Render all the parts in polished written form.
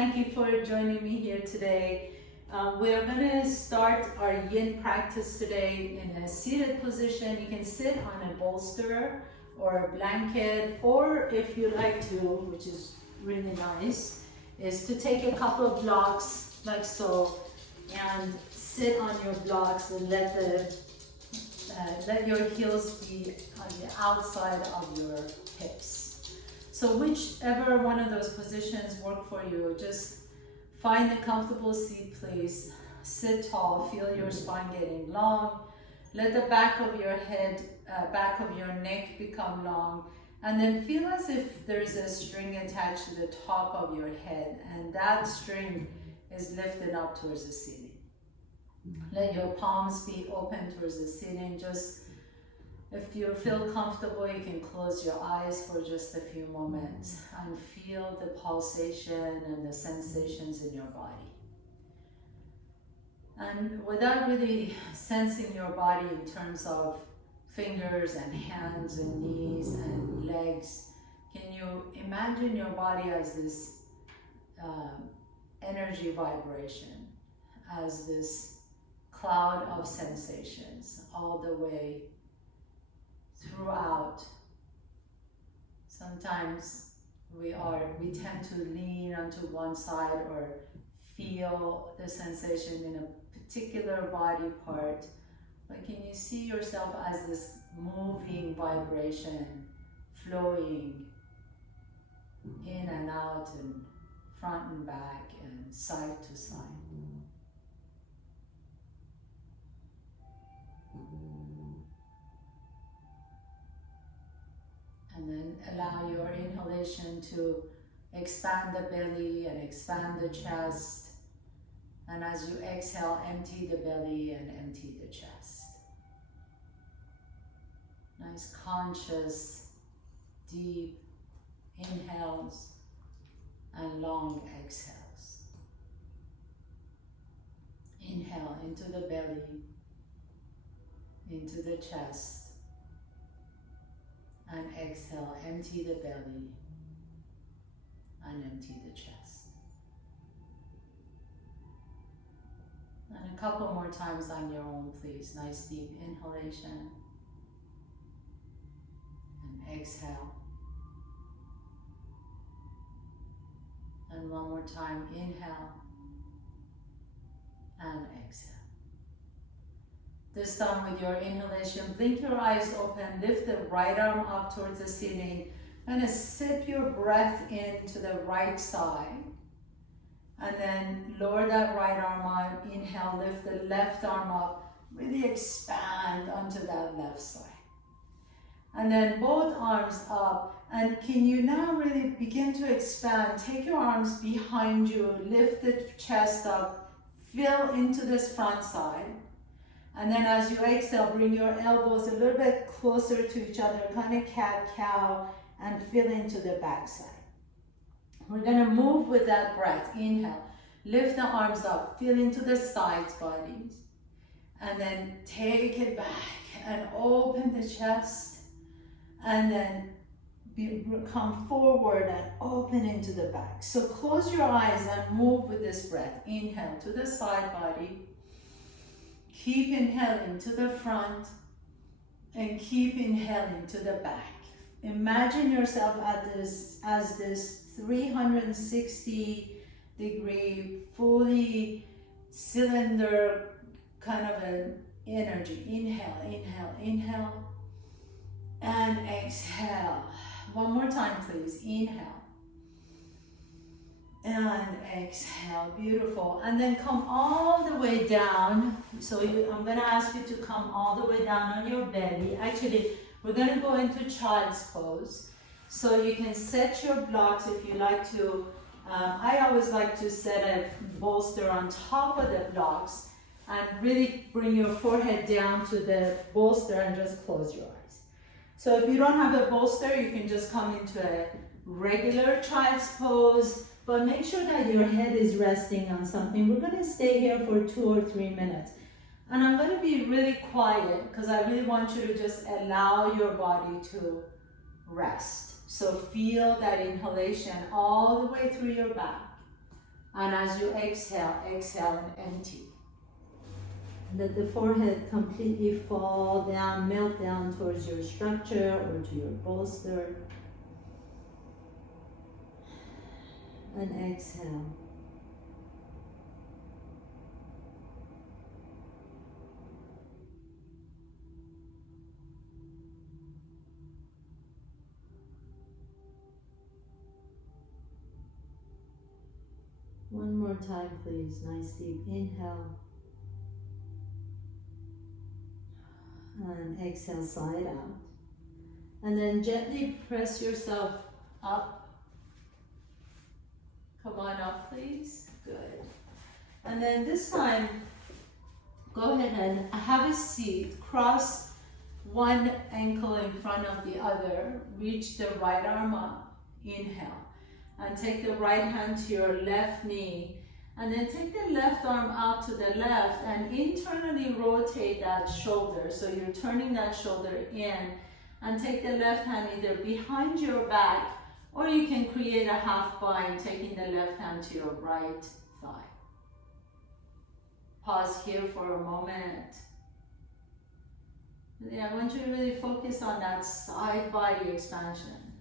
thank you for joining me here today. We're going to start our Yin practice today in a seated position. You can sit on a bolster or a blanket, or if you like to, which is really nice, is to take a couple of blocks like so and sit on your blocks and let your heels be on the outside of your hips. So whichever one of those positions work for you, just find a comfortable seat, please. Sit tall, feel your spine getting long. Let the back of your head, back of your neck become long. And then feel as if there's a string attached to the top of your head, and that string is lifted up towards the ceiling. Let your palms be open towards the ceiling. Just if you feel comfortable, you can close your eyes for just a few moments and feel the pulsation and the sensations in your body. And without really sensing your body in terms of fingers and hands and knees and legs, can you imagine your body as this energy vibration, as this cloud of sensations all the way throughout? Sometimes we tend to lean onto one side or feel the sensation in a particular body part. But can you see yourself as this moving vibration flowing in and out and front and back and side to side? And then allow your inhalation to expand the belly and expand the chest. And as you exhale, empty the belly and empty the chest. Nice conscious, deep inhales and long exhales. Inhale into the belly, into the chest. And exhale, empty the belly and empty the chest. And a couple more times on your own, please. Nice deep inhalation and exhale. And one more time, inhale and exhale. This time with your inhalation, blink your eyes open, lift the right arm up towards the ceiling, and sip your breath into the right side. And then lower that right arm up, inhale, lift the left arm up, really expand onto that left side. And then both arms up, and can you now really begin to expand? Take your arms behind you, lift the chest up, fill into this front side. And then as you exhale, bring your elbows a little bit closer to each other, kind of cat-cow, and fill into the back side. We're gonna move with that breath. Inhale, lift the arms up, fill into the sides bodies. And then take it back and open the chest. And then come forward and open into the back. So close your eyes and move with this breath. Inhale to the side body. Keep inhaling to the front and keep inhaling to the back. Imagine yourself as this 360-degree, fully cylinder kind of an energy. Inhale, inhale, inhale, and exhale. One more time, please. Inhale. And exhale, beautiful. And then come all the way down. So I'm gonna ask you to come all the way down on your belly. Actually, we're gonna go into child's pose. So you can set your blocks if you like to. I always like to set a bolster on top of the blocks and really bring your forehead down to the bolster and just close your eyes. So if you don't have a bolster, you can just come into a regular child's pose. But make sure that your head is resting on something. We're going to stay here for 2 or 3 minutes. And I'm going to be really quiet because I really want you to just allow your body to rest. So feel that inhalation all the way through your back. And as you exhale, exhale and empty. Let the forehead completely fall down, melt down towards your structure or to your bolster. And exhale. One more time, please. Nice deep inhale. And exhale, side out. And then gently press yourself up. Come on up, please. Good. And then this time, go ahead and have a seat. Cross one ankle in front of the other. Reach the right arm up. Inhale. And take the right hand to your left knee. And then take the left arm out to the left and internally rotate that shoulder. So you're turning that shoulder in. And take the left hand either behind your back, or you can create a half bind, taking the left hand to your right thigh. Pause here for a moment. Yeah, I want you to really focus on that side body expansion.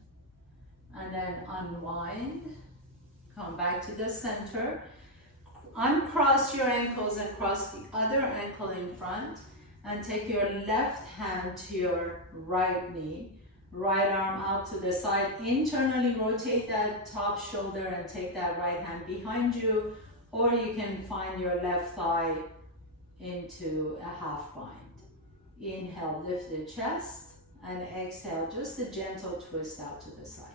And then unwind. Come back to the center. Uncross your ankles and cross the other ankle in front. And take your left hand to your right knee. Right arm out to the side. Internally rotate that top shoulder and take that right hand behind you. Or you can find your left thigh into a half bind. Inhale, lift the chest. And exhale, just a gentle twist out to the side.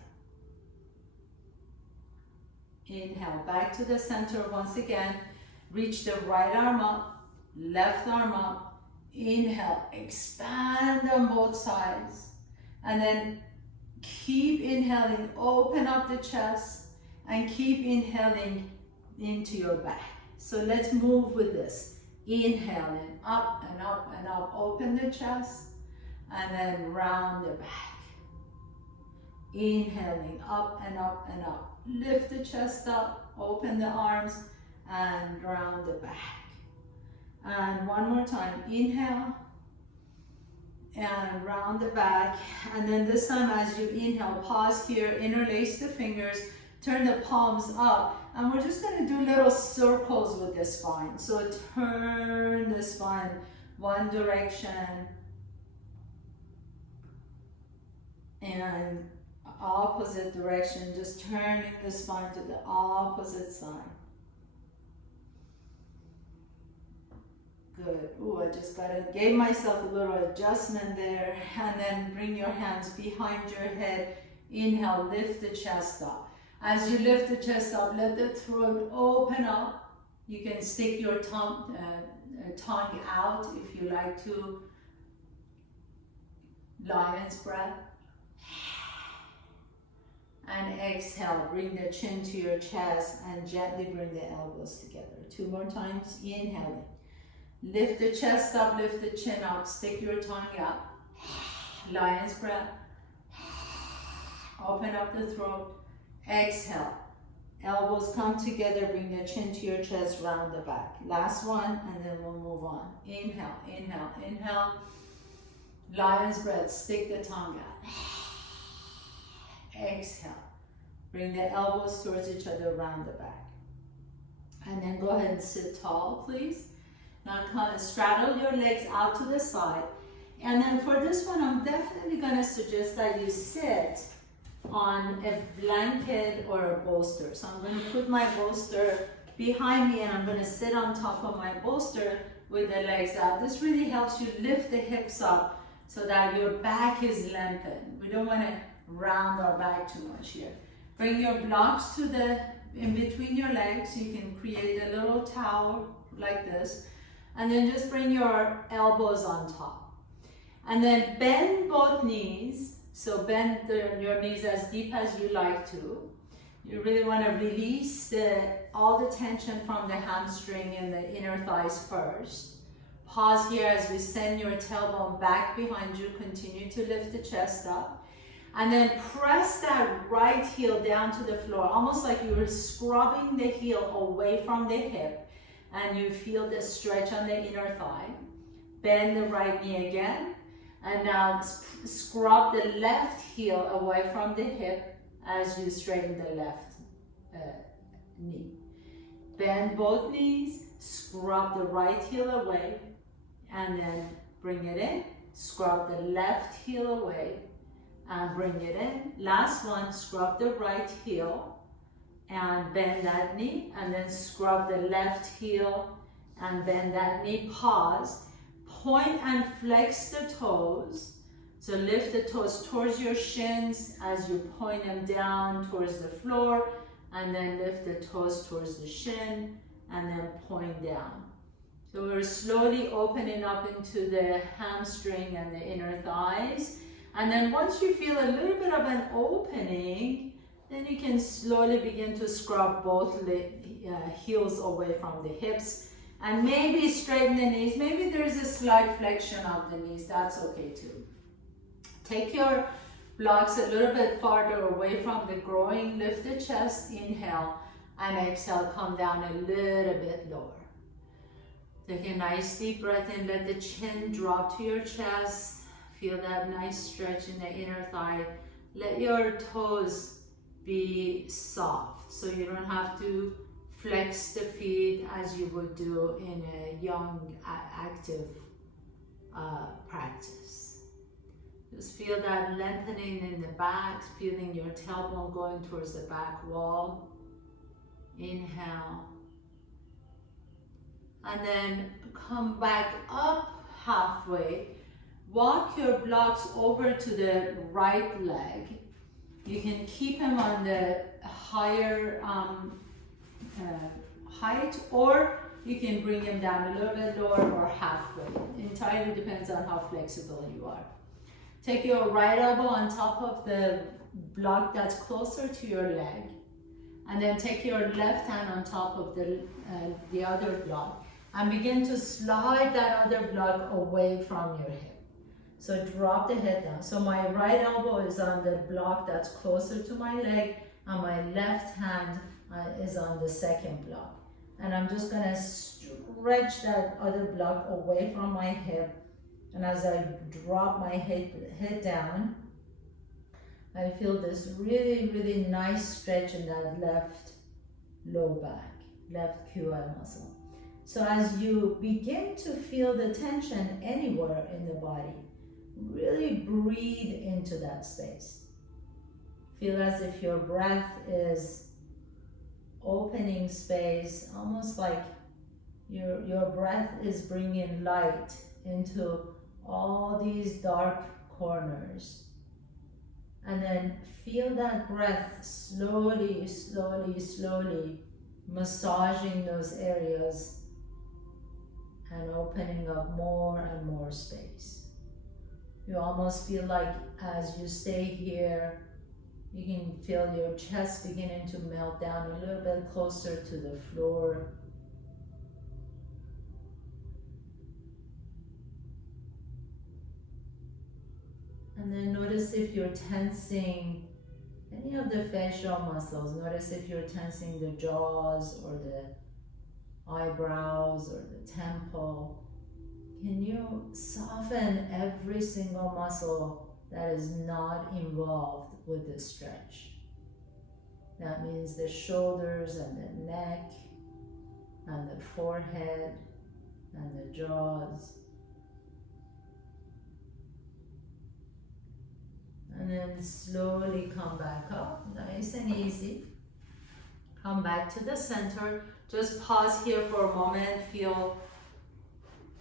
Inhale, back to the center once again. Reach the right arm up, left arm up. Inhale, expand on both sides. And then keep inhaling, open up the chest. And keep inhaling into your back. So let's move with this. Inhaling, up and up and up. Open the chest. And then round the back. Inhaling, up and up and up. Lift the chest up, open the arms, and round the back. And one more time, inhale, and round the back. And then this time as you inhale, pause here, interlace the fingers, turn the palms up, and we're just gonna do little circles with the spine. So turn the spine one direction, and opposite direction, just turning the spine to the opposite side. Good. Ooh, I just gave myself a little adjustment there. And then bring your hands behind your head. Inhale, lift the chest up. As you lift the chest up, let the throat open up. You can stick your tongue out if you like to. Lion's breath. And exhale, bring the chin to your chest and gently bring the elbows together. 2 more times, inhaling. Lift the chest up, lift the chin up, stick your tongue out. Lion's breath. Open up the throat. Exhale. Elbows come together, bring the chin to your chest, round the back. Last one, and then we'll move on. Inhale, inhale, inhale. Lion's breath, stick the tongue out. Exhale. Bring the elbows towards each other, round the back. And then go ahead and sit tall, please. Now straddle your legs out to the side. And then for this one, I'm definitely going to suggest that you sit on a blanket or a bolster. So I'm going to put my bolster behind me and I'm going to sit on top of my bolster with the legs out. This really helps you lift the hips up so that your back is lengthened. We don't want to round our back too much here. Bring your blocks to in between your legs. You can create a little tower like this. And then just bring your elbows on top. And then bend both knees. So bend your knees as deep as you like to. You really want to release all the tension from the hamstring and the inner thighs first. Pause here as we send your tailbone back behind you. Continue to lift the chest up. And then press that right heel down to the floor, almost like you were scrubbing the heel away from the hip, and you feel the stretch on the inner thigh. Bend the right knee again, and now scrub the left heel away from the hip as you straighten the left knee. Bend both knees, scrub the right heel away, and then bring it in. Scrub the left heel away, and bring it in. Last one, scrub the right heel and bend that knee, and then scrub the left heel and bend that knee. Pause. Point and flex the toes. So lift the toes towards your shins as you point them down towards the floor, and then lift the toes towards the shin and then point down. So we're slowly opening up into the hamstring and the inner thighs. And then once you feel a little bit of an opening, then you can slowly begin to scrub both heels away from the hips. And maybe straighten the knees. Maybe there's a slight flexion of the knees. That's okay too. Take your blocks a little bit farther away from the groin. Lift the chest. Inhale. And exhale. Come down a little bit lower. Take a nice deep breath in. Let the chin drop to your chest. Feel that nice stretch in the inner thigh. Let your toes be soft so you don't have to flex the feet as you would do in a young, active practice. Just feel that lengthening in the back, feeling your tailbone going towards the back wall. Inhale. And then come back up halfway. Walk your blocks over to the right leg. You can keep them on the higher height, or you can bring them down a little bit lower or halfway. It entirely depends on how flexible you are. Take your right elbow on top of the block that's closer to your leg, and then take your left hand on top of the other block and begin to slide that other block away from your hip. So drop the head down. So my right elbow is on the block that's closer to my leg, and my left hand is on the second block. And I'm just gonna stretch that other block away from my hip. And as I drop my head down, I feel this really, really nice stretch in that left low back, left QI muscle. So as you begin to feel the tension anywhere in the body, really breathe into that space. Feel as if your breath is opening space, almost like your breath is bringing light into all these dark corners. And then feel that breath slowly, slowly, slowly massaging those areas and opening up more and more space. You almost feel like as you stay here, you can feel your chest beginning to melt down a little bit closer to the floor. And then notice if you're tensing any of the facial muscles. Notice if you're tensing the jaws or the eyebrows or the temple. Can you soften every single muscle that is not involved with the stretch? That means the shoulders and the neck and the forehead and the jaws. And then slowly come back up, nice and easy. Come back to the center. Just pause here for a moment. Feel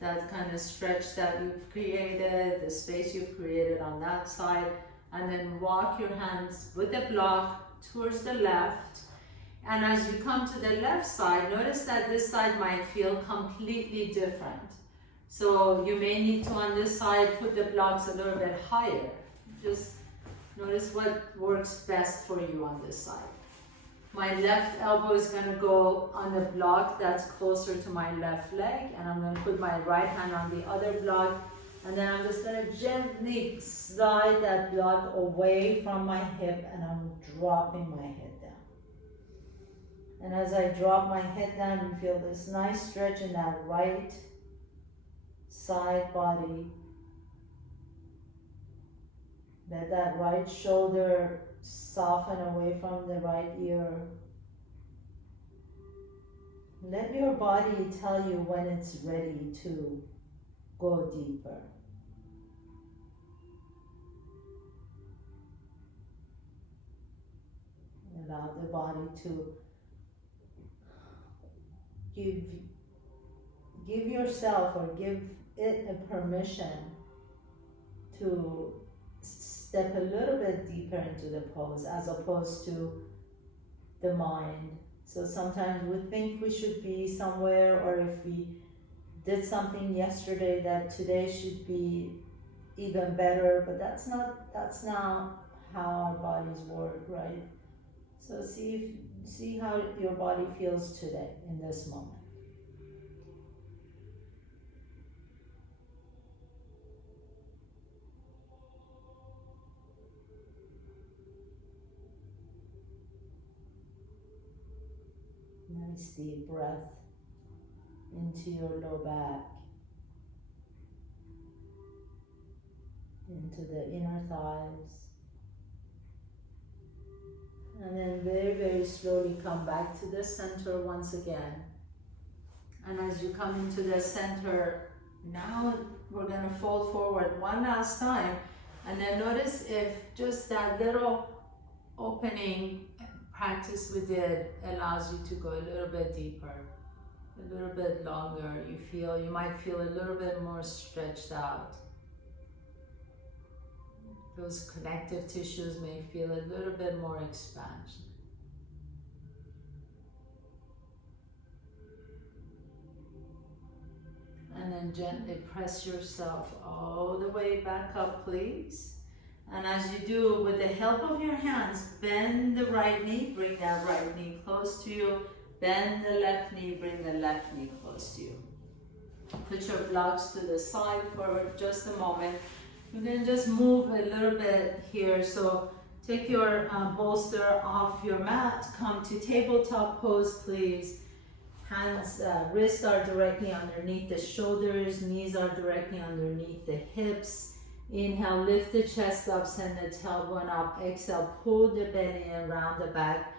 that kind of stretch that you've created, the space you've created on that side. And then walk your hands with the block towards the left. And as you come to the left side, notice that this side might feel completely different. So you may need to, on this side, put the blocks a little bit higher. Just notice what works best for you on this side. My left elbow is going to go on the block that's closer to my left leg, and I'm going to put my right hand on the other block And then I'm just gonna gently slide that blood away from my hip and I'm dropping my head down. And as I drop my head down, you feel this nice stretch in that right side body. Let that right shoulder soften away from the right ear. Let your body tell you when it's ready to go deeper. Allow the body to give yourself or give it a permission to step a little bit deeper into the pose as opposed to the mind. So sometimes we think we should be somewhere, or if we did something yesterday that today should be even better, but that's not how our bodies work, right? So see how your body feels today in this moment. Nice deep breath into your low back, into the inner thighs. And then very, very slowly come back to the center once again. And as you come into the center, now we're going to fold forward one last time. And then notice if just that little opening practice we did allows you to go a little bit deeper, a little bit longer. You might feel a little bit more stretched out. Those connective tissues may feel a little bit more expansion. And then gently press yourself all the way back up, please. And as you do, with the help of your hands, bend the right knee, bring that right knee close to you. Bend the left knee, bring the left knee close to you. Put your blocks to the side for just a moment. You can just move a little bit here. So take your bolster off your mat. Come to tabletop pose, please. Hands, wrists are directly underneath the shoulders. Knees are directly underneath the hips. Inhale, lift the chest up, send the tailbone up. Exhale, pull the belly and round the back.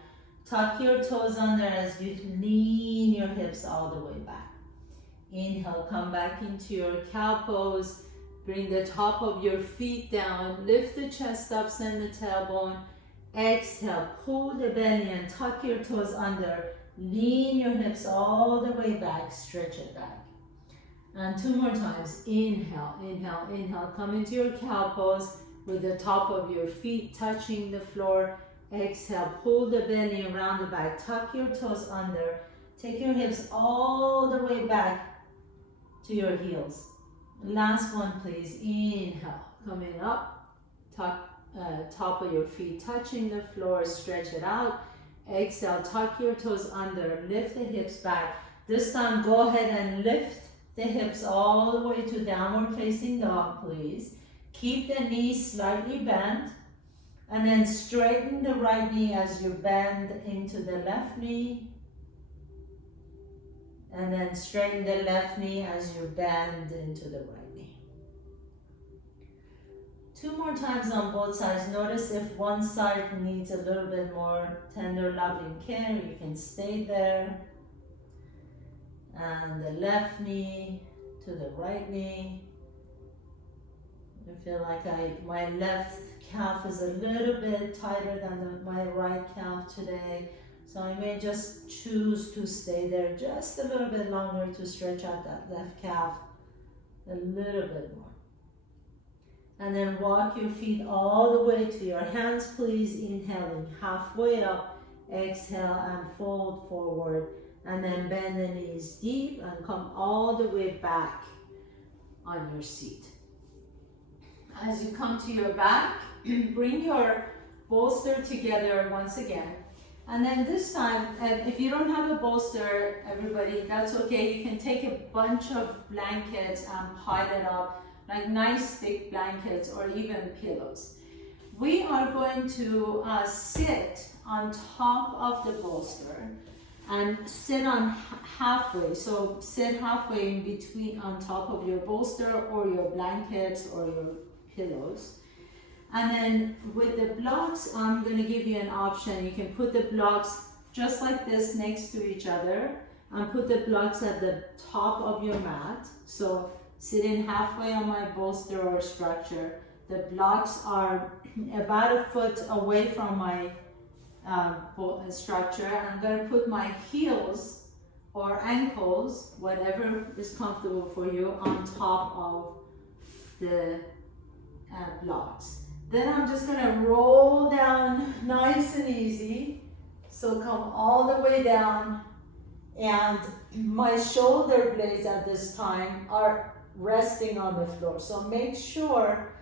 Tuck your toes under as you lean your hips all the way back. Inhale, come back into your cow pose. Bring the top of your feet down, lift the chest up, send the tailbone. Exhale, pull the belly and tuck your toes under. Lean your hips all the way back, stretch it back. And two more times, inhale, inhale, inhale. Come into your cow pose with the top of your feet touching the floor. Exhale, pull the belly around the back, tuck your toes under. Take your hips all the way back to your heels. Last one, please. Inhale, coming up, top of your feet touching the floor, stretch it out. Exhale, tuck your toes under, lift the hips back. This time, go ahead and lift the hips all the way to downward facing dog, please. Keep the knees slightly bent, and then straighten the right knee as you bend into the left knee. And then straighten the left knee as you bend into the right knee. Two more times on both sides. Notice if one side needs a little bit more tender, loving care, you can stay there. And the left knee to the right knee. I feel like my left calf is a little bit tighter than my right calf today. So I may just choose to stay there just a little bit longer to stretch out that left calf a little bit more. And then walk your feet all the way to your hands, please. Inhaling halfway up, exhale and fold forward. And then bend the knees deep and come all the way back on your seat. As you come to your back, bring your bolster together once again. And then this time, if you don't have a bolster, everybody, that's okay. You can take a bunch of blankets and pile it up like nice thick blankets or even pillows. We are going to sit on top of the bolster and sit on halfway. So sit halfway in between on top of your bolster or your blankets or your pillows. And then with the blocks, I'm going to give you an option. You can put the blocks just like this next to each other and put the blocks at the top of your mat. So sitting halfway on my bolster or structure. The blocks are about a foot away from my structure. I'm going to put my heels or ankles, whatever is comfortable for you, on top of the blocks. Then I'm just going to roll down nice and easy. So come all the way down, and my shoulder blades at this time are resting on the floor. So make sure,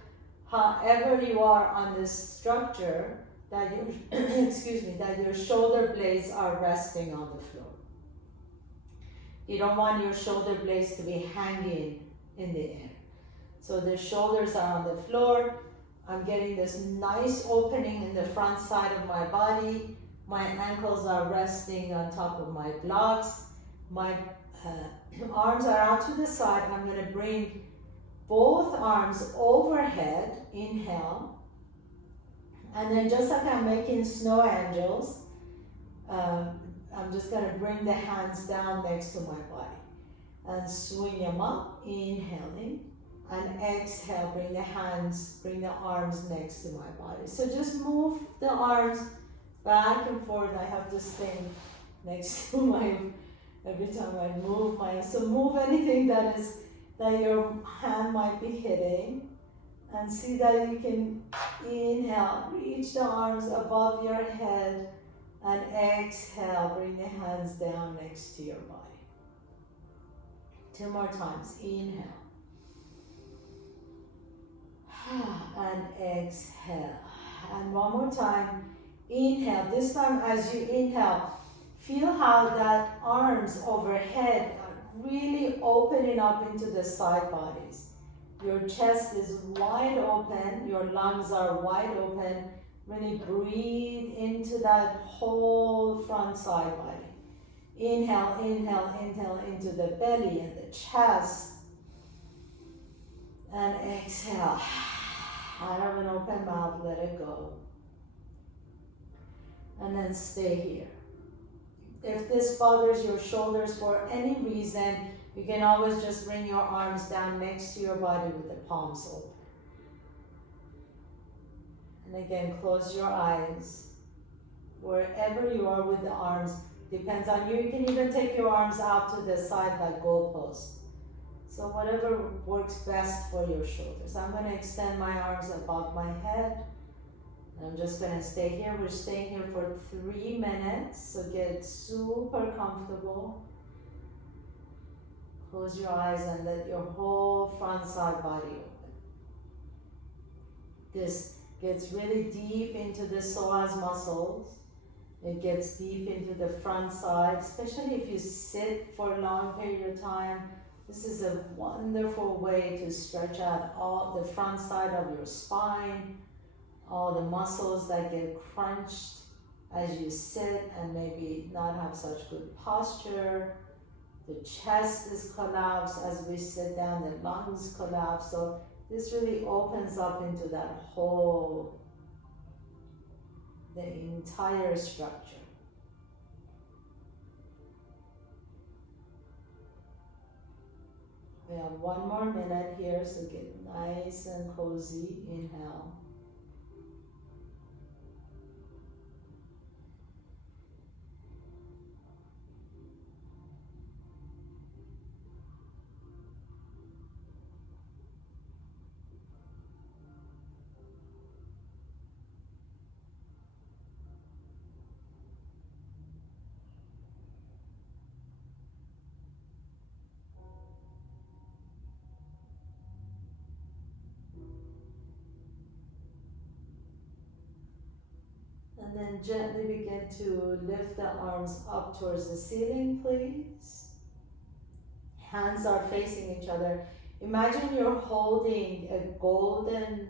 however you are on this structure, that your that your shoulder blades are resting on the floor. You don't want your shoulder blades to be hanging in the air. So the shoulders are on the floor. I'm getting this nice opening in the front side of my body. My ankles are resting on top of my blocks. My arms are out to the side. I'm going to bring both arms overhead. Inhale. And then just like I'm making snow angels, I'm just going to bring the hands down next to my body. And swing them up, inhaling. And exhale, bring the arms next to my body. So just move the arms back and forth. I have this thing next to my, every time I move so move anything that your hand might be hitting. And see that you can inhale, reach the arms above your head, and exhale, bring the hands down next to your body. 2 more times, inhale. And exhale. And 1 more time, inhale. This time as you inhale, feel how that arms overhead are really opening up into the side bodies. Your chest is wide open, your lungs are wide open. Really breathe into that whole front side body. Inhale, inhale, inhale into the belly and the chest. And exhale. Out of an open mouth, let it go. And then stay here. If this bothers your shoulders for any reason, you can always just bring your arms down next to your body with the palms open. And again, close your eyes. Wherever you are with the arms, depends on you. You can even take your arms out to the side like goalposts. So whatever works best for your shoulders. I'm going to extend my arms above my head. I'm just going to stay here. We're staying here for 3 minutes. So get super comfortable. Close your eyes and let your whole front side body open. This gets really deep into the psoas muscles. It gets deep into the front side, especially if you sit for a long period of time. This is a wonderful way to stretch out all the front side of your spine, all the muscles that get crunched as you sit and maybe not have such good posture. The chest is collapsed as we sit down, the lungs collapse. So this really opens up into that whole, the entire structure. We have 1 more minute here, so get nice and cozy. Inhale. And then gently begin to lift the arms up towards the ceiling, please. Hands are facing each other. Imagine you're holding a golden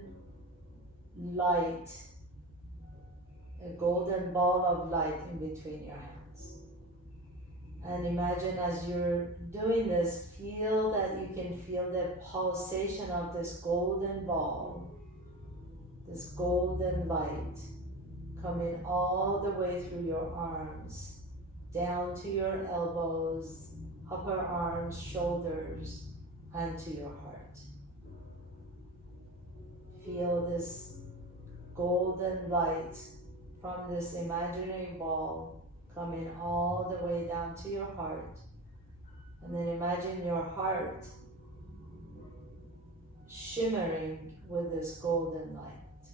light, a golden ball of light in between your hands. And imagine as you're doing this, feel that you can feel the pulsation of this golden ball, this golden light coming all the way through your arms, down to your elbows, upper arms, shoulders, and to your heart. Feel this golden light from this imaginary ball coming all the way down to your heart. And then imagine your heart shimmering with this golden light.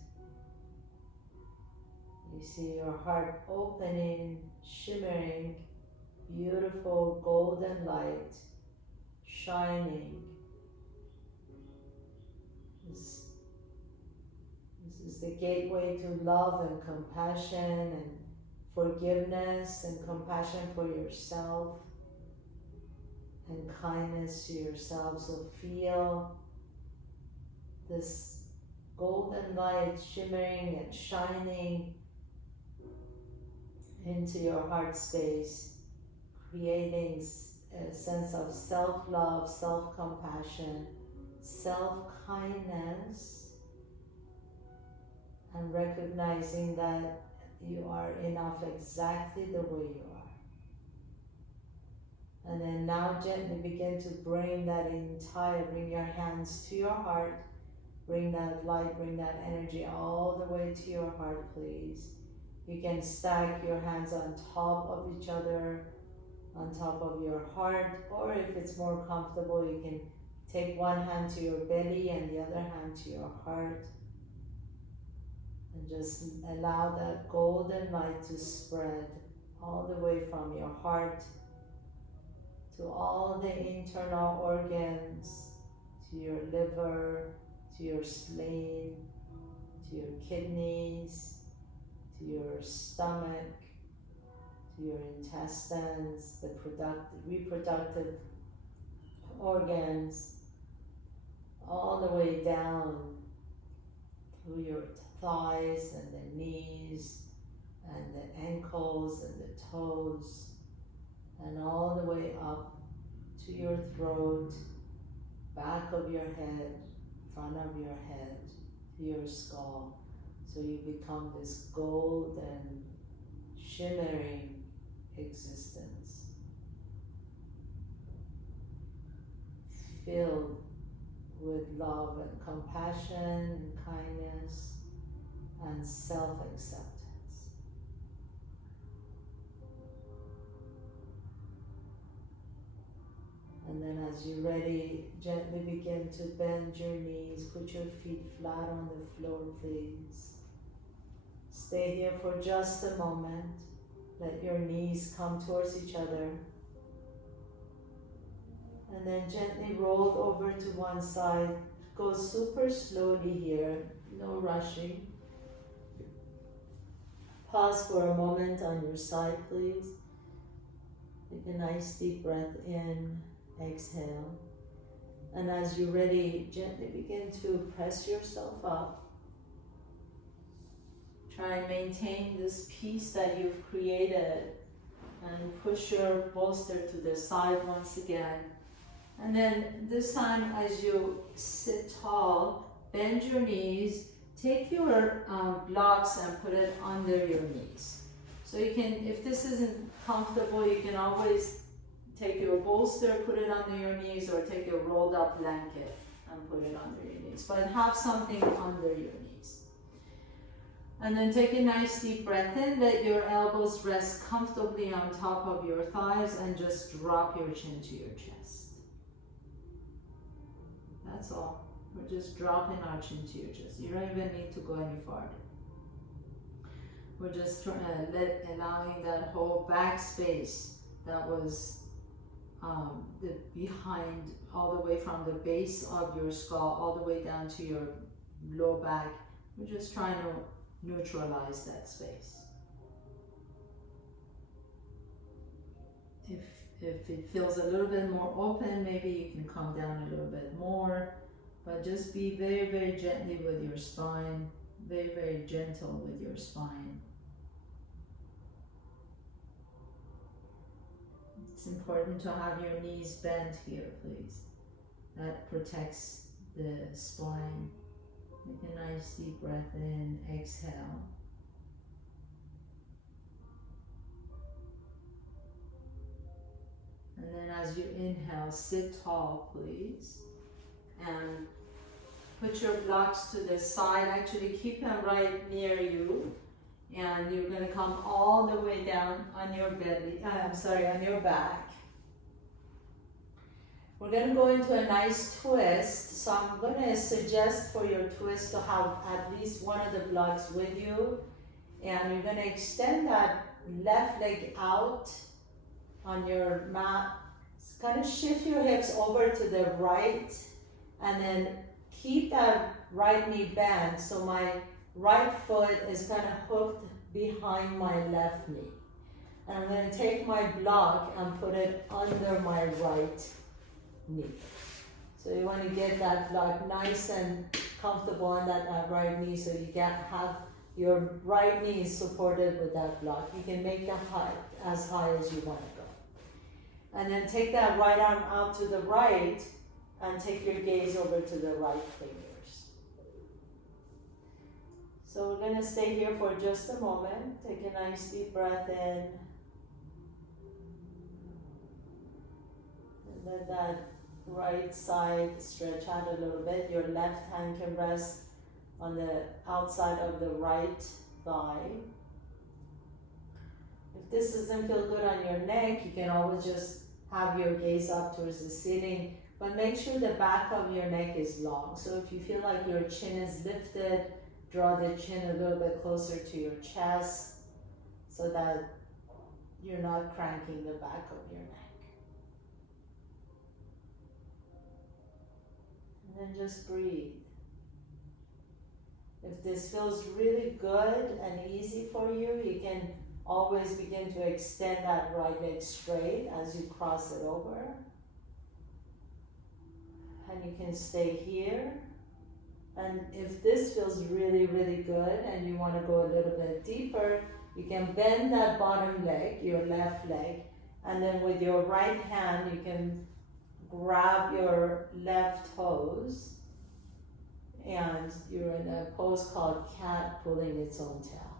You see your heart opening, shimmering, beautiful golden light, shining. This is the gateway to love and compassion and forgiveness and compassion for yourself and kindness to yourself. So feel this golden light shimmering and shining into your heart space, creating a sense of self-love, self-compassion, self-kindness, and recognizing that you are enough exactly the way you are. And then now gently begin to bring your hands to your heart, bring that light, bring that energy all the way to your heart, please. You can stack your hands on top of each other, on top of your heart, or if it's more comfortable, you can take one hand to your belly and the other hand to your heart. And just allow that golden light to spread all the way from your heart to all the internal organs, to your liver, to your spleen, to your kidneys, to your stomach, to your intestines, the reproductive organs, all the way down through your thighs and the knees and the ankles and the toes, and all the way up to your throat, back of your head, front of your head, to your skull. So you become this golden, shimmering existence, filled with love and compassion and kindness and self-acceptance. And then as you're ready, gently begin to bend your knees, put your feet flat on the floor, please. Stay here for just a moment. Let your knees come towards each other. And then gently roll over to one side. Go super slowly here, no rushing. Pause for a moment on your side, please. Take a nice deep breath in, exhale. And as you're ready, gently begin to press yourself up. Try and maintain this peace that you've created and push your bolster to the side once again. And then this time as you sit tall, bend your knees, take your blocks and put it under your knees. So you can, if this isn't comfortable, you can always take your bolster, put it under your knees, or take a rolled up blanket and put it under your knees. But have something under your knees. And then take a nice deep breath in, let your elbows rest comfortably on top of your thighs and just drop your chin to your chest. That's all. We're just dropping our chin to your chest. You don't even need to go any farther. We're just allowing that whole back space that was behind, all the way from the base of your skull, all the way down to your low back. We're just trying to neutralize that space. If it feels a little bit more open, maybe you can come down a little bit more. But just be very, very gently with your spine. Very, very gentle with your spine. It's important to have your knees bent here, please. That protects the spine. Take a nice deep breath in, exhale. And then as you inhale, sit tall, please. And put your blocks to the side. Actually, keep them right near you. And you're going to come all the way down on your belly. On your back. We're going to go into a nice twist. So I'm going to suggest for your twist to have at least one of the blocks with you. And you're going to extend that left leg out on your mat. Kind of shift your hips over to the right. And then keep that right knee bent. So my right foot is kind of hooked behind my left knee. And I'm going to take my block and put it under my right knee. So you want to get that block nice and comfortable on that right knee, so you have your right knee supported with that block. You can make that high, as high as you want to go. And then take that right arm out to the right and take your gaze over to the right fingers. So we're going to stay here for just a moment. Take a nice deep breath in. And let that right side stretch out a little bit. Your left hand can rest on the outside of the right thigh. If this doesn't feel good on your neck, you can always just have your gaze up towards the ceiling, but make sure the back of your neck is long. So if you feel like your chin is lifted, draw the chin a little bit closer to your chest so that you're not cranking the back of your neck. And then just breathe. If this feels really good and easy for you, you can always begin to extend that right leg straight as you cross it over. And you can stay here. And if this feels really, really good and you want to go a little bit deeper, you can bend that bottom leg, your left leg, and then with your right hand, you can grab your left toes, and you're in a pose called cat pulling its own tail.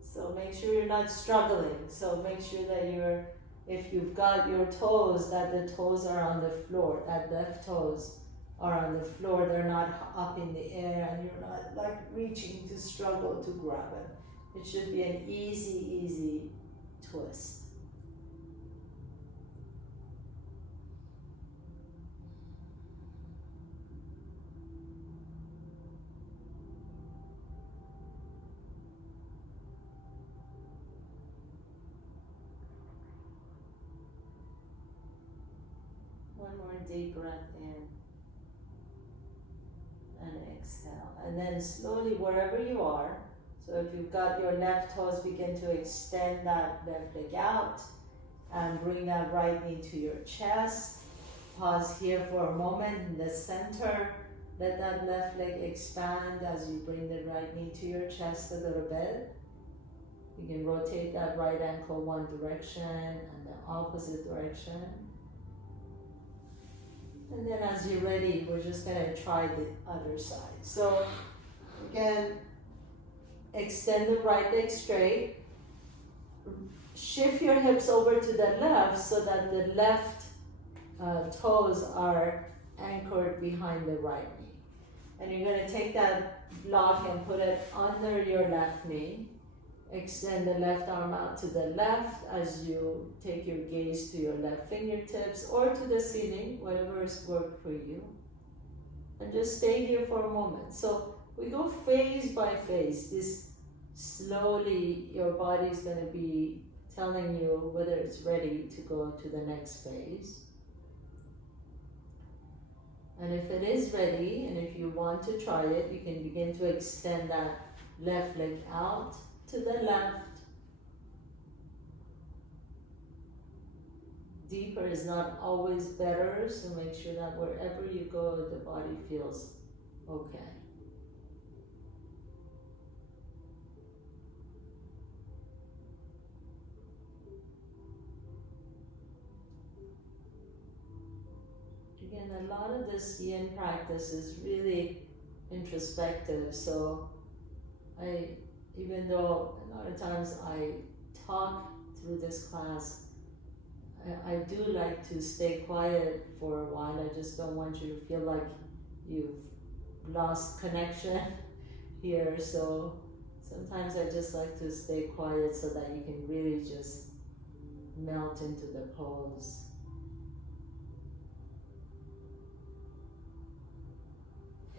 So make sure you're not struggling. So make sure that if you've got your toes, that the toes are on the floor, that left toes are on the floor, they're not up in the air, and you're not like reaching to struggle to grab it. It should be an easy, easy twist. One more deep breath in and exhale. And then slowly, wherever you are, so if you've got your left toes, begin to extend that left leg out and bring that right knee to your chest. Pause here for a moment in the center. Let that left leg expand as you bring the right knee to your chest a little bit. You can rotate that right ankle one direction and the opposite direction. And then as you're ready, we're just going to try the other side. So again, extend the right leg straight. Shift your hips over to the left so that the left toes are anchored behind the right knee. And you're going to take that block and put it under your left knee. Extend the left arm out to the left as you take your gaze to your left fingertips or to the ceiling, whatever has worked for you. And just stay here for a moment. So we go phase by phase. This slowly, your body is going to be telling you whether it's ready to go to the next phase. And if it is ready, and if you want to try it, you can begin to extend that left leg out to the left deeper is not always better, so make sure that wherever you go, the body feels okay. Again, a lot of this yin practice is really introspective, so even though a lot of times I talk through this class, I do like to stay quiet for a while. I just don't want you to feel like you've lost connection here, so sometimes I just like to stay quiet so that you can really just melt into the pose.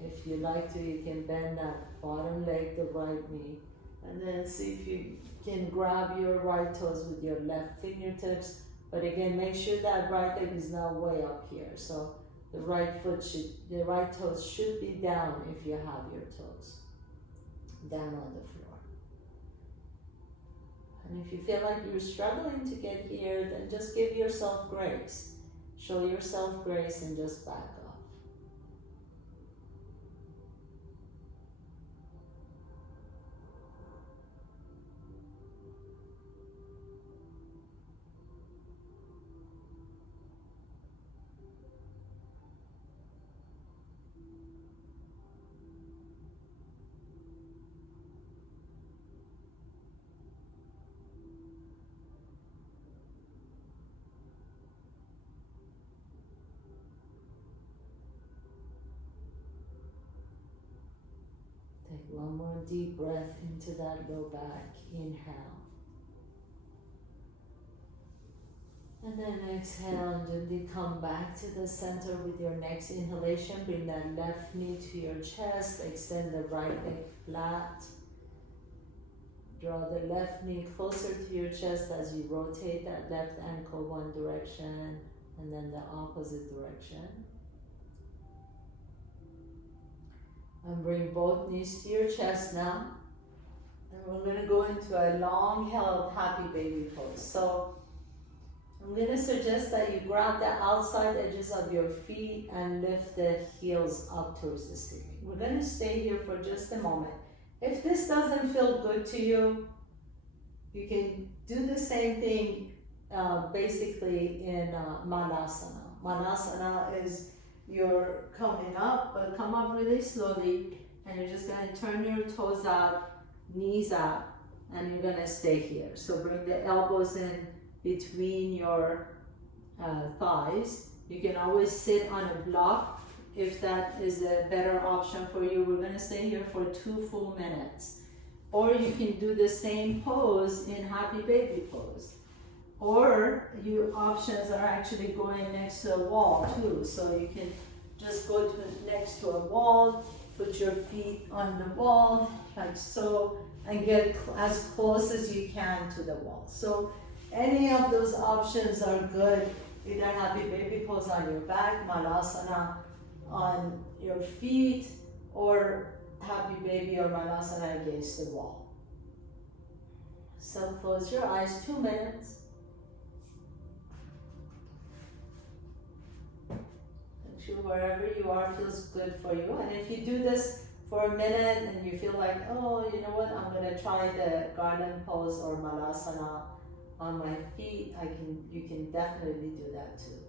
If you like to, you can bend that bottom leg, the right knee, and then see if you can grab your right toes with your left fingertips. But again, make sure that right leg is not way up here. So the right toes should be down if you have your toes down on the floor. And if you feel like you're struggling to get here, then just give yourself grace. Show yourself grace and just back up. Take one more deep breath into that low back. Inhale. And then exhale and gently come back to the center with your next inhalation. Bring that left knee to your chest. Extend the right leg flat. Draw the left knee closer to your chest as you rotate that left ankle one direction and then the opposite direction. And bring both knees to your chest now. And we're going to go into a long held happy baby pose. So I'm going to suggest that you grab the outside edges of your feet and lift the heels up towards the ceiling. We're going to stay here for just a moment. If this doesn't feel good to you, you can do the same thing basically in Malasana. Malasana is you're coming up, but come up really slowly, and you're just going to turn your toes out, knees out, and you're going to stay here. So bring the elbows in between your thighs. You can always sit on a block if that is a better option for you. We're going to stay here for 2 full minutes. Or you can do the same pose in happy baby pose. Or your options are actually going next to a wall too. So you can just go next to a wall, put your feet on the wall like so, and get as close as you can to the wall. So any of those options are good. Either happy baby pose on your back, Malasana on your feet, or happy baby or Malasana against the wall. So close your eyes, 2 minutes. Make sure wherever you are feels good for you. And if you do this for a minute and you feel like, oh, you know what, I'm going to try the garden pose or Malasana on my feet, you can definitely do that too.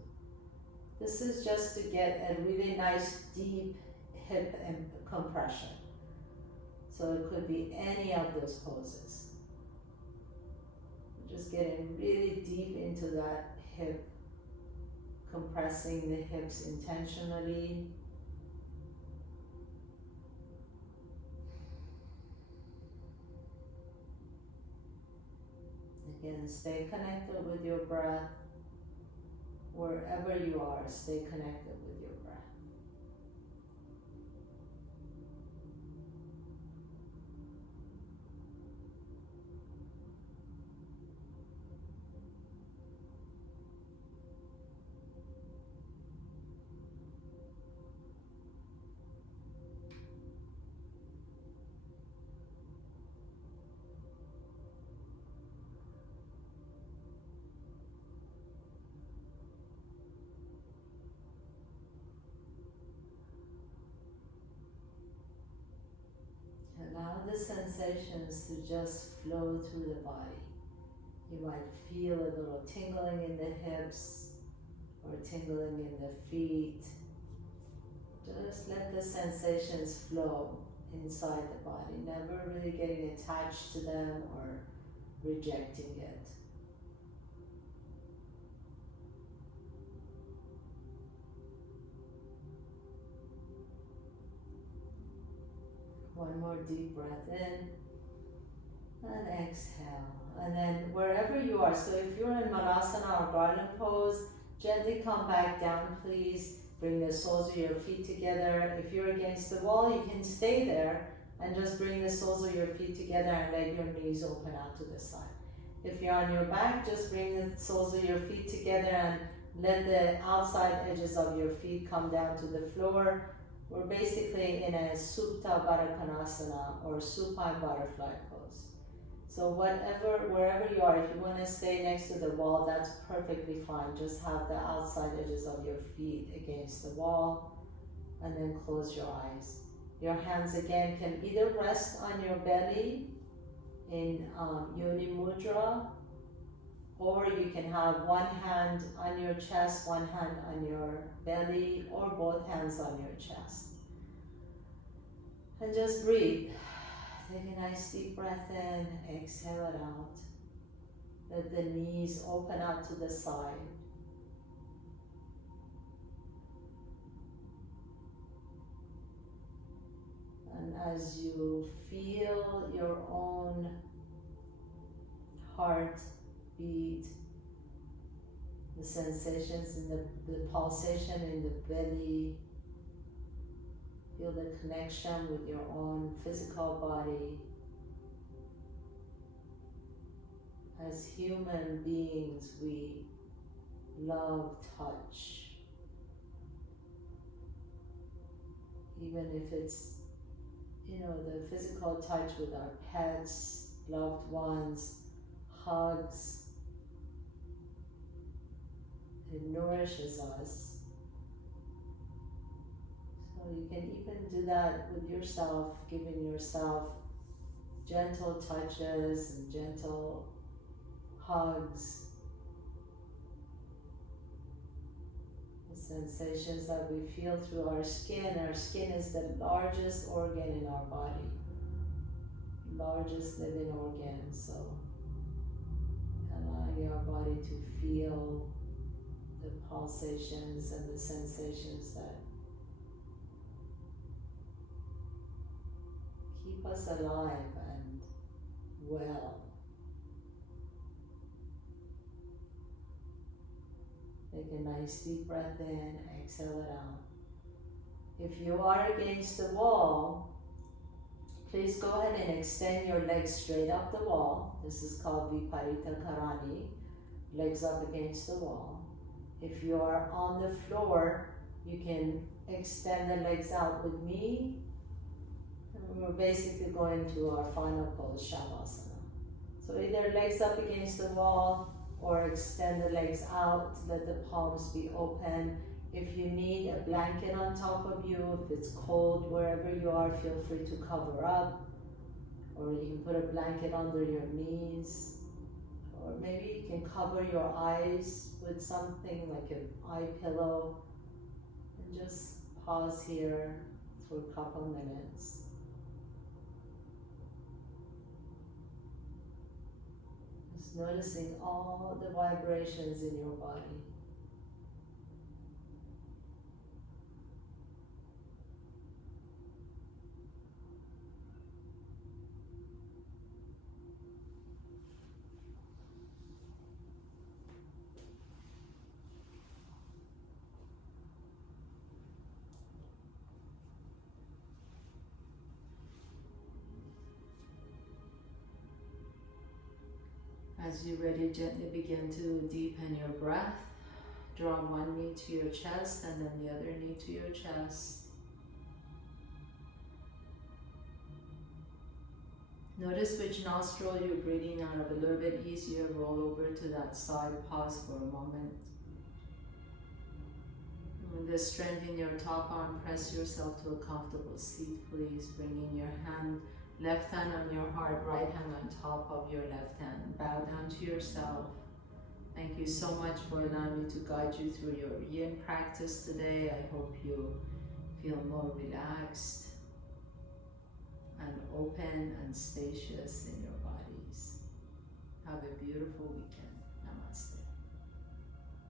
This is just to get a really nice deep hip compression. So it could be any of those poses. Just getting really deep into that hip, compressing the hips intentionally. Again, stay connected with your breath. Wherever you are, stay connected with your breath. sensations to just flow through the body. You might feel a little tingling in the hips or tingling in the feet. Just let the sensations flow inside the body, never really getting attached to them or rejecting it. One more deep breath in and exhale. And then wherever you are, so if you're in Manasana or garland pose, gently come back down, please. Bring the soles of your feet together. If you're against the wall, you can stay there and just bring the soles of your feet together and let your knees open out to the side. If you're on your back, just bring the soles of your feet together and let the outside edges of your feet come down to the floor. We're basically in a Supta Baddha Konasana or supine butterfly pose. So wherever you are, if you want to stay next to the wall, that's perfectly fine. Just have the outside edges of your feet against the wall and then close your eyes. Your hands again can either rest on your belly in Yoni Mudra, or you can have one hand on your chest, one hand on your belly, or both hands on your chest. And just breathe. Take a nice deep breath in, exhale it out. Let the knees open out to the side. And as you feel your own heart beat, the sensations in the pulsation in the belly, feel the connection with your own physical body. As human beings, we love touch. Even if it's, the physical touch with our pets, loved ones, hugs. It nourishes us. So you can even do that with yourself, giving yourself gentle touches and gentle hugs. The sensations that we feel through our skin. Our skin is the largest organ in our body, largest living organ. So allowing our body to feel the pulsations and the sensations that keep us alive and well. Take a nice deep breath in, exhale it out. If you are against the wall, please go ahead and extend your legs straight up the wall. This is called Viparita Karani, legs up against the wall. If you are on the floor, you can extend the legs out with me. And we're basically going to our final pose, Shavasana. So either legs up against the wall or extend the legs out, let the palms be open. If you need a blanket on top of you, if it's cold wherever you are, feel free to cover up. Or you can put a blanket under your knees. Or maybe you can cover your eyes with something like an eye pillow. And just pause here for a couple minutes. Just noticing all the vibrations in your body. As you're ready, gently begin to deepen your breath. Draw one knee to your chest and then the other knee to your chest. Notice which nostril you're breathing out of. A little bit easier, roll over to that side, pause for a moment. With the strength in your top arm, press yourself to a comfortable seat, please. Bringing your hand Left hand on your heart, right hand on top of your left hand. Bow down to yourself. Thank you so much for allowing me to guide you through your yin practice today. I hope you feel more relaxed and open and spacious in your bodies. Have a beautiful weekend. Namaste.